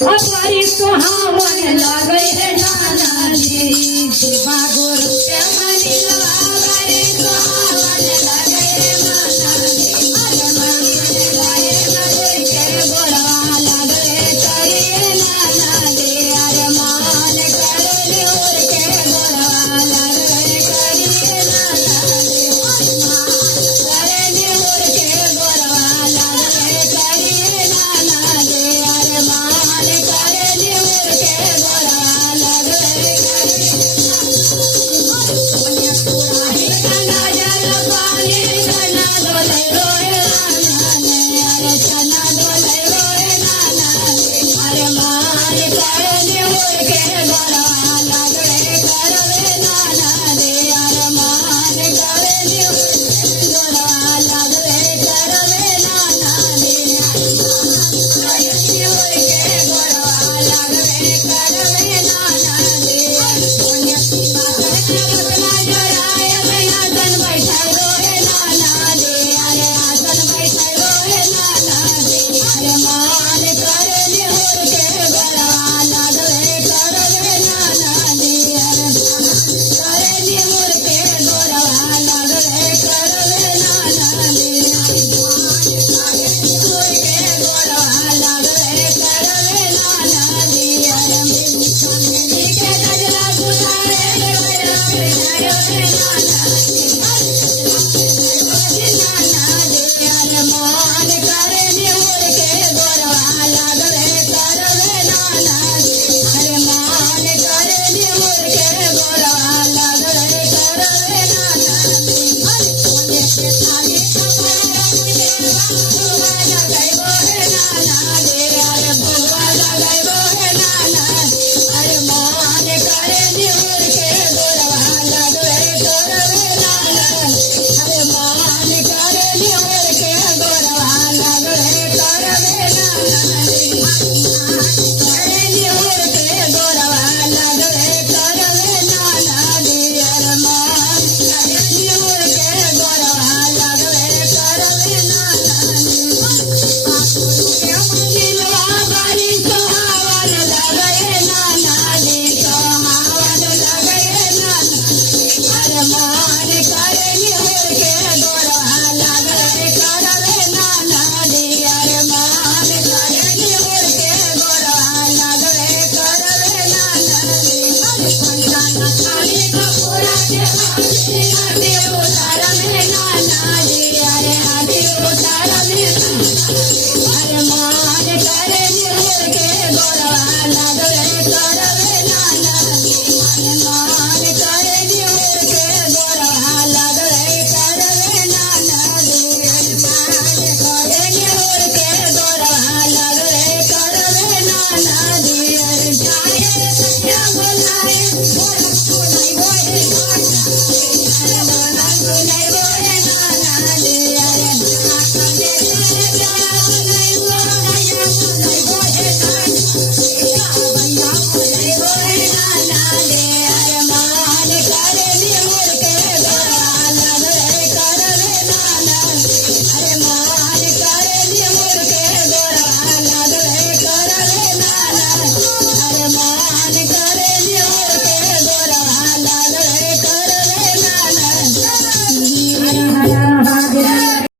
हमारी सुहावन लागे है नाना जी देवा गुरु प्यारी लागे सुहावन लागे है नाना जी अरे मारे लाए मरे के गोरा लागे करे नाना जी अरे मान करे और के गोरा लागे करे नाना जी मान करे और के गोरा लागे करे नाना जी अरे मान करे और के गोरा लागे सोनिया पूरा ही गंगा जल पानी गना डोले रोए नाना ने अरे चना डोले रोए नाना अरे मान करे और के गोरा